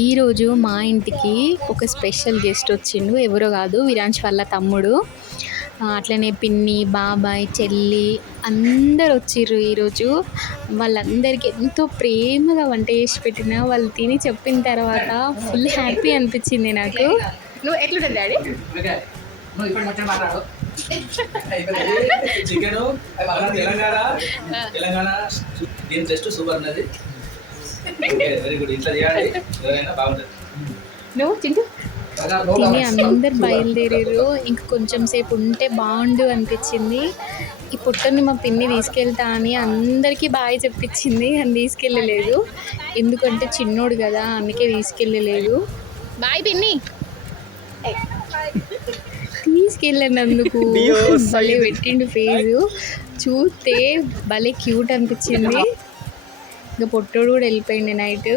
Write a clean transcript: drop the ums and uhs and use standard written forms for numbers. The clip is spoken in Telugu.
ఈరోజు మా ఇంటికి ఒక స్పెషల్ గెస్ట్ వచ్చిండు. ఎవరో కాదు, విరాంష్ వాళ్ళ తమ్ముడు. అట్లనే పిన్ని, బాబాయ్, చెల్లి అందరు వచ్చిర్రు ఈరోజు. వాళ్ళందరికీ ఎంతో ప్రేమగా వంట చేసి పెట్టిన వాళ్ళు తిని చెప్పిన తర్వాత ఫుల్ హ్యాపీ అనిపించింది నాకు. నువ్వు ఎట్లుంటుంది డాడీ? చికెన్ తెలంగాణ దీని టెస్ట్ సూపర్ ఉన్నది. Very good. ఇట్లా చేయాలి, ఎవరైనా బాగుంటుంది. నువ్వు చింటూ తిని అందరు బయలుదేరారు. ఇంక కొంచెం సేపు ఉంటే బాగుండు అనిపించింది. ఈ పుట్టని మా పిన్ని తీసుకెళ్తా అని అందరికీ బాగా చెప్పించింది, అని తీసుకెళ్ళలేదు. ఎందుకంటే చిన్నోడు కదా, అందుకే తీసుకెళ్ళలేదు. బాయ్ పిన్ని. తీసుకెళ్ళినందుకు భలే పెట్టిండు ఫేసు. చూస్తే భలే క్యూట్ అనిపించింది. ఇంకా పొట్టోడు కూడా వెళ్ళిపోయింది నైట్.